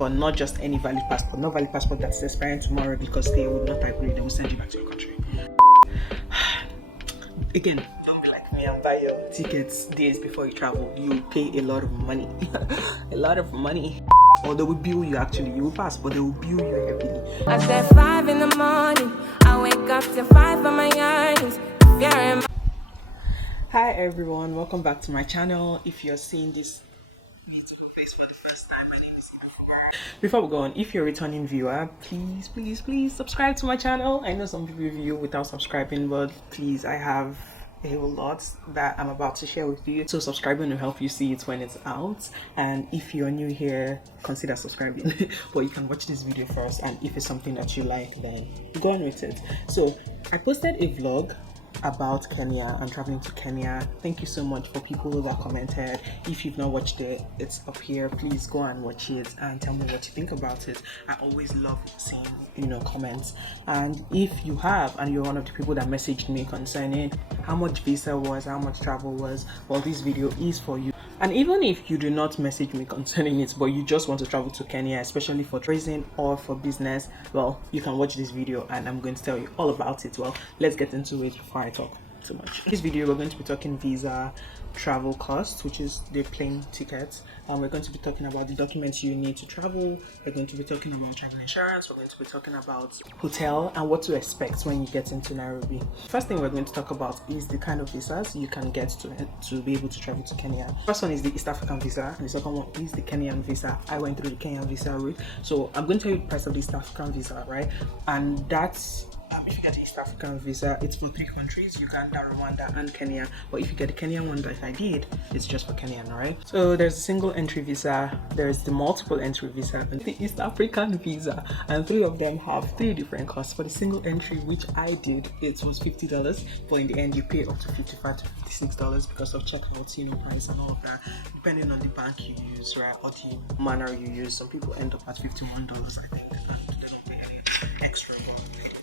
But not just any valid passport, not valid passport that's expiring tomorrow, because they will not agree, they will send you back to your country. Again, don't be like me and buy your tickets days before you travel. You pay a lot of money. A lot of money. Or they will bill you, actually. You will pass, but they will bill you heavily. I said 5 in the morning, I wake up to 5 for my earnings. Hi everyone, welcome back to my channel. If you're seeing this face for the first time, my name is Ibifubara. Before we go on, if you're a returning viewer, please subscribe to my channel. I know some people view without subscribing, but please, I have a whole lot that I'm about to share with you, so subscribing will help you see it when it's out. And if you're new here, consider subscribing. But you can watch this video first, and if it's something that you like, then go on with it. So I posted a vlog about Kenya and traveling to Kenya. Thank you so much for people that commented. If you've not watched it, it's up here. Please go and watch it and tell me what you think about it. I always love seeing comments. And if you have, and you're one of the people that messaged me concerning how much visa was, how much travel was, well, this video is for you. And even if you do not message me concerning it, but you just want to travel to Kenya, especially for tourism or for business, well, you can watch this video and I'm going to tell you all about it. Well, let's get into it before I talk too much. In this video, we're going to be talking visa, travel costs, which is the plane tickets, and we're going to be talking about the documents you need to travel. We're going to be talking about travel insurance. We're going to be talking about hotel and what to expect when you get into Nairobi. First thing we're going to talk about is the kind of visas you can get to be able to travel to Kenya. First one is the East African visa, and the second one is the Kenyan visa. I went through the Kenyan visa route, so I'm going to tell you the price of the East African visa, right? And that's if you get the East African visa, it's for 3 countries: Uganda, Rwanda, and Kenya. But if you get the Kenyan one that I did, it's just for Kenya, right? So there's a single entry visa, there's the multiple entry visa, and the East African visa, and 3 of them have 3 different costs. For the single entry, which I did, it was $50, but in the end you pay up to $55 to $56 because of checkout, price and all of that, depending on the bank you use, right, or the manner you use. Some people end up at $51, I think, and they don't pay any extra for it.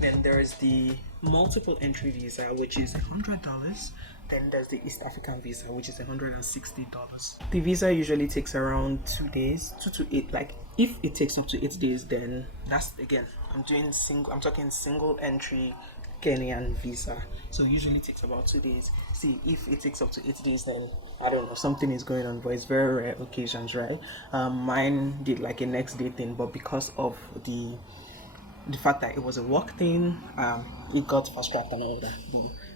Then there's the multiple entry visa, which is $100. Then there's the East African visa, which is $160. The visa usually takes around 2 days, 2 to 8. Like if it takes up to 8 days, then that's, again, I'm talking single entry Kenyan visa. So usually takes about 2 days. See, if it takes up to 8 days, then I don't know, something is going on, but it's very rare occasions, right? Mine did like a next day thing, but because of the fact that it was a work thing, it got fast tracked and all that.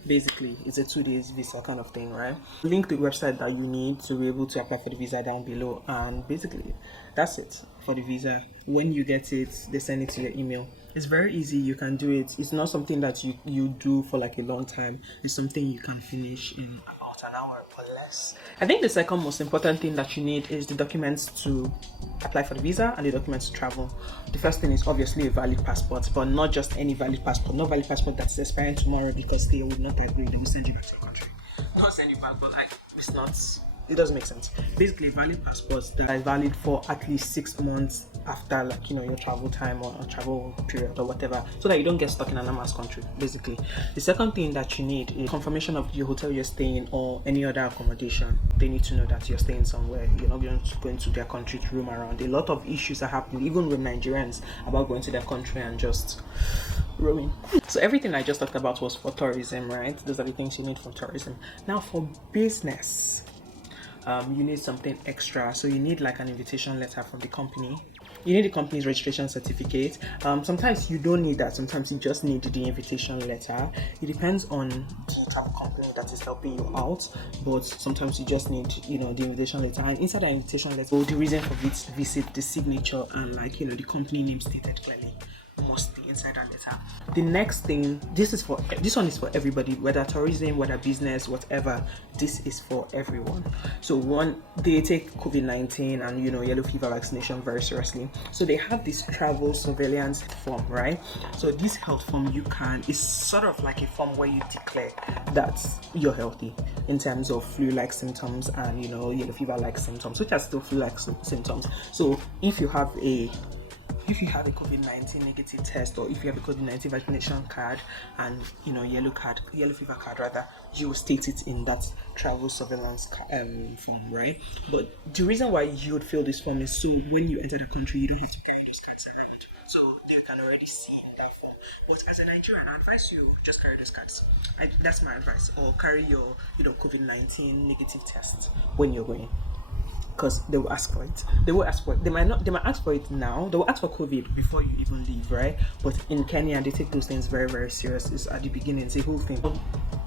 Basically, it's a 2 days visa kind of thing, right? Link the website that you need to be able to apply for the visa down below, and basically that's it for the visa. When you get it, they send it to your email. It's very easy, you can do it. It's not something that you do for like a long time. It's something you can finish in about an hour or less. I think the second most important thing that you need is the documents to apply for the visa and the documents to travel. The first thing is obviously a valid passport, but not just any valid passport. Not valid passport that's expiring tomorrow, because they will not agree. They will send you back to your country. Not send you back, but it doesn't make sense. Basically, valid passports that are valid for at least 6 months after, your travel time or travel period or whatever, so that you don't get stuck in an amass country, basically. The second thing that you need is confirmation of your hotel you're staying or any other accommodation. They need to know that you're staying somewhere. You're not going to their country to roam around. A lot of issues are happening, even with Nigerians, about going to their country and just roaming. So everything I just talked about was for tourism, right? Those are the things you need for tourism. Now for business, you need something extra. So you need like an invitation letter from the company. You need the company's registration certificate. Sometimes you don't need that. Sometimes you just need the invitation letter. It depends on the type of company that is helping you out, but sometimes you just need, the invitation letter. And inside the invitation letter, the reason for visit, the signature, and the company name stated clearly must be inside that letter. The next thing, this one is for everybody, whether tourism, whether business, whatever. This is for everyone. So one, they take COVID-19 and yellow fever vaccination very seriously. So they have this travel surveillance form, right? So this health form is sort of like a form where you declare that you're healthy in terms of flu-like symptoms and yellow fever-like symptoms, which are still flu-like symptoms. So if you have a if you have a COVID-19 negative test, or if you have a COVID-19 vaccination card and yellow fever card rather, you will state it in that travel surveillance form, right? But the reason why you would fill this form is so when you enter the country, you don't have to carry those cards around, so they can already see that form. But as a Nigerian, I advise you just carry those cards. That's my advice. Or carry your COVID-19 negative test when you're going, because they will ask for it. They will ask for it. They might ask for it now. They will ask for COVID before you even leave, right? But in Kenya, they take those things very, very serious. It's at the beginning. It's a whole thing.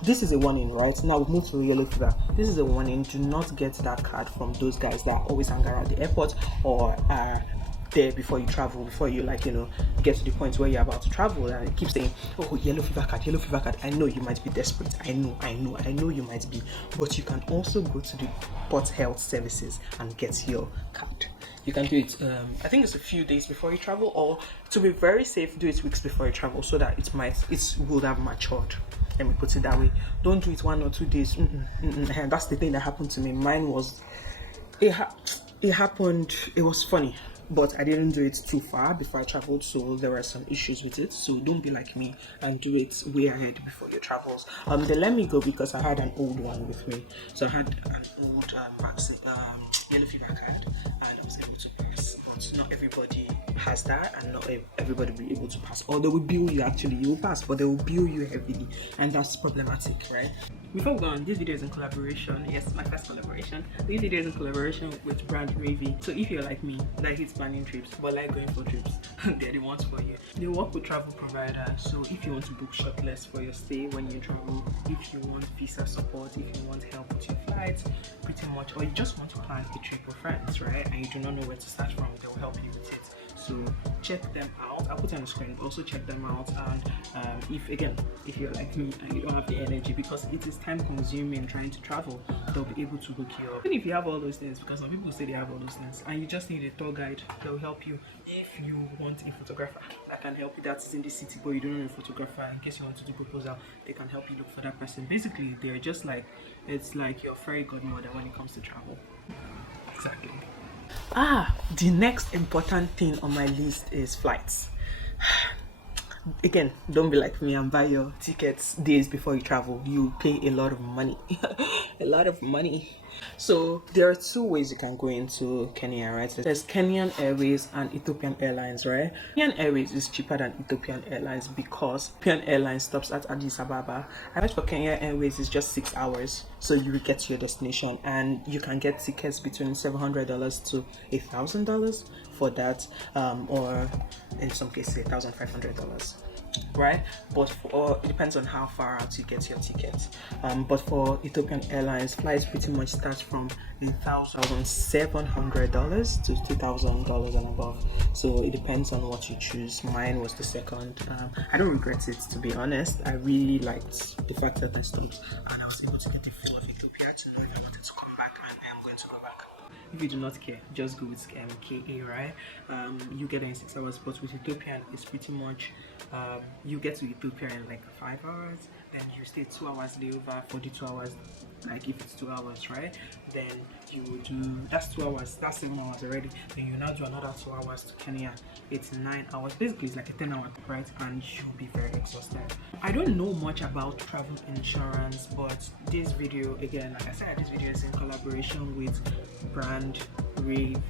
This is a warning, right? Now we've moved to yellow fever. This is a warning. Do not get that card from those guys that always hang around the airport or are there before you travel, before you get to the point where you're about to travel, and it keeps saying, oh, yellow fever card. I know you might be desperate. I know you might be, but you can also go to the port health services and get your card. You can do it, I think it's a few days before you travel, or to be very safe, do it weeks before you travel, so that it will have matured. Let me put it that way. Don't do it 1 or 2 days. And that's the thing that happened to me. Mine was, it happened, it was funny, but I didn't do it too far before I traveled, so there were some issues with it. So don't be like me and do it way ahead before your travels. They let me go because I had an old one with me. So I had an old yellow fever card, and I was able to pass. But not everybody has that, and not everybody will be able to pass. Or they will bill you. Actually, you will pass, but they will bill you heavily, and that's problematic, right? Before we go on, this video is in collaboration. Yes, my first collaboration. This video is in collaboration with brand Revie. So if you're like me, that hates planning trips but like going for trips, they're the ones for you. They work with travel providers. So if you want to book short lists for your stay when you travel, if you want visa support, if you want help with your flights, pretty much, or you just want to plan a trip with friends, right? And you do not know where to start from, they will help you with it. So check them out. I'll put it on the screen, but also check them out. And if you're like me and you don't have the energy, because it is time consuming trying to travel, they'll be able to book you up. Even if you have all those things, because some people say they have all those things, and you just need a tour guide, they'll help you. If you want a photographer that can help you, that's in the city, but you don't know a photographer, in case you want to do proposal, they can help you look for that person. Basically, they're just like, it's like your fairy godmother when it comes to travel. Exactly. The next important thing on my list is flights. Again, don't be like me and buy your tickets days before you travel. You pay a lot of money. A lot of money. So there are 2 ways you can go into Kenya, right? There's Kenyan Airways and Ethiopian Airlines, right? Kenyan Airways is cheaper than Ethiopian Airlines because Ethiopian Airlines stops at Addis Ababa. And for Kenya Airways is just 6 hours, so you will get to your destination, and you can get tickets between $700 to $1,000 for that, or in some cases $1,500. Right, but it depends on how far out you get your ticket. But for Ethiopian Airlines, flights pretty much start from $1,700 to $2,000 and above. So it depends on what you choose. Mine was the second. I don't regret it, to be honest. I really liked the fact that I stopped and I was able to get the feel of Ethiopia to know if I wanted to come back, and I am going to go back. If you do not care, just go with KA, right? You get there in 6 hours, but with Ethiopian, it's pretty much you get to Ethiopia in like 5 hours, then you stay 2 hours layover for the 2 hours. Like if it's 2 hours, right? Then you do, that's 2 hours, that's 7 hours already. Then you now do another 2 hours to Kenya. It's 9 hours. Basically, it's like a 10-hour, right? And you'll be very exhausted. I don't know much about travel insurance, but this video, again, like I said, this video is in collaboration with brand Revie.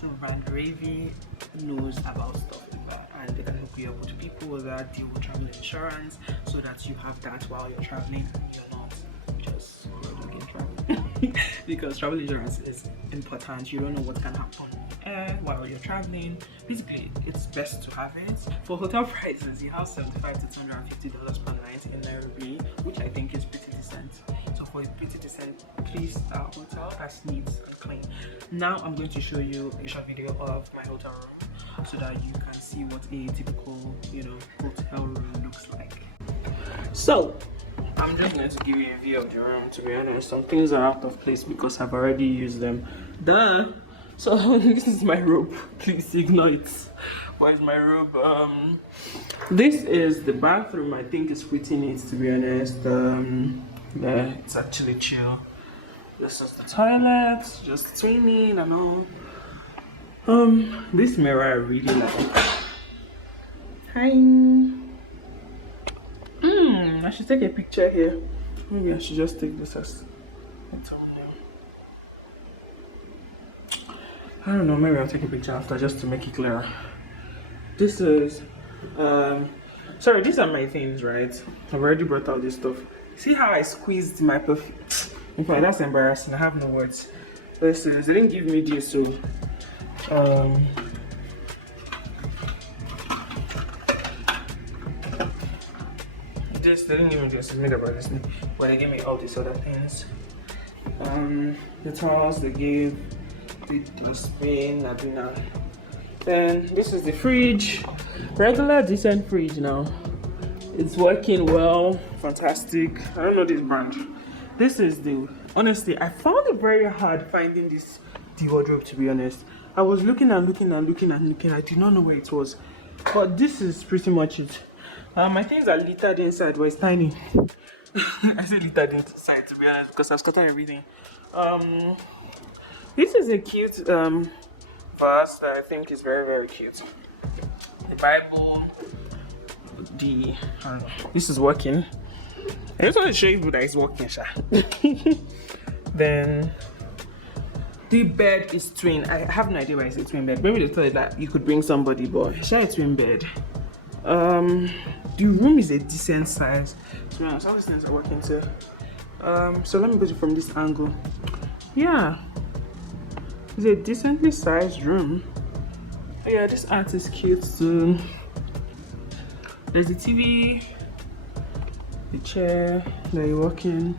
So brand Revie knows about stuff like that, and they can hook you up with people that deal with travel insurance, so that you have that while you're traveling. You're not just traveling. Because travel insurance is important. You don't know what can happen while you're traveling. Basically, it's best to have it. For hotel prices, you have $75 to $250 per night in Nairobi, which I think is pretty decent. So for a pretty decent hotel that's neat and clean. Now I'm going to show you a short video of my hotel room, so that you can see what a typical, hotel room looks like. So I'm just going to give you a view of the room. To be honest, some things are out of place because I've already used them. Duh. So this is my robe. Please ignore it. Where is my robe? This is the bathroom. I think it's pretty neat, to be honest. Yeah, it's actually chill. This is the toilet, just swimming and all. This mirror I really like. Hi. I should take a picture here. Maybe I should just take this as a thumbnail. I don't know, maybe I'll take a picture after just to make it clearer. This is sorry, these are my things, right? I've already brought out this stuff. See how I squeezed my perfume? In fact, that's embarrassing. I have no words. This is, they didn't give me this, so this, they didn't give me this, it's made about this thing, but they gave me all these other things. The towels they gave, the spoon, Adina. Then this is the fridge, regular decent fridge now. It's working well, fantastic. I don't know this brand. This is the, honestly, I found it very hard finding this, the wardrobe, to be honest. I was looking and looking and looking and looking. I did not know where it was, but this is pretty much it. My things are littered inside, but it's tiny. I say littered inside, to be honest, because I've scattered everything. This is a cute vase that I think is very, very cute. The Bible, the this is working. I just want to show you that it's working, sha. Then the bed is twin. I have no idea why it's a twin bed. Maybe they thought that you could bring somebody, but it's a twin bed. The room is a decent size. So yeah, some of these things are working too. So let me put it from this angle. Yeah, it's a decently sized room. Oh yeah, this art is cute too. There's the TV, the chair that you walk in.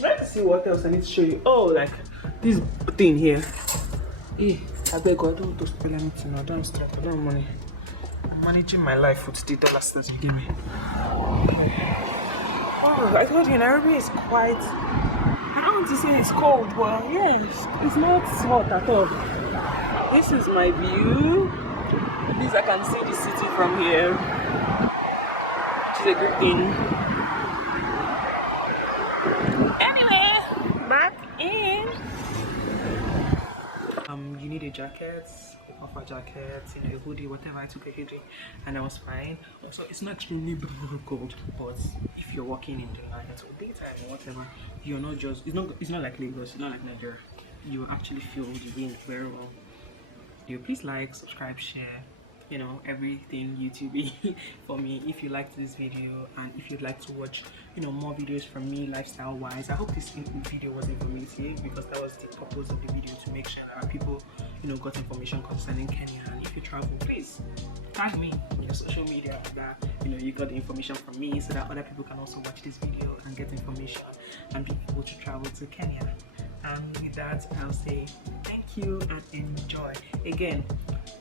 Let's see what else I need to show you. Oh, like this thing here. Hey, I beg God, don't spoil anything. I don't stress. I don't have money. I'm managing my life with the dollars that you give me. Oh, I told you Nairobi is quite. I don't want to say it's cold, but yes, it's not hot at all. This is my view. At least I can see the city from here. Which is a good thing. Anyway, back in. You need a jacket, a puffer jacket, a hoodie, whatever. I took a hoodie and I was fine. So it's not extremely cold, but if you're walking in the night or daytime or whatever, you're not just, it's not like Lagos, it's not like Nigeria. You actually feel the wind very well. Please like, subscribe, share, you know, everything YouTube for me. If you liked this video and if you'd like to watch, you know, more videos from me lifestyle wise, I hope this video was informative, because that was the purpose of the video, to make sure that people, you know, got information concerning Kenya. And if you travel, please tag me on your social media that, you know, you got the information from me, so that other people can also watch this video and get information and be able to travel to Kenya. And with that, I'll say thank you and enjoy. Again,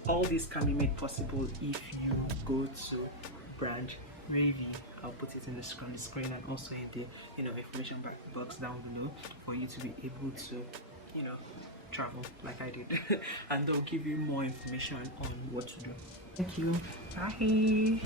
all this can be made possible if you go to brand Revie. I'll put it in the screen and also in the, you know, information box down below for you to be able to, you know, travel like I did. And they'll give you more information on what to do. Thank you. Bye.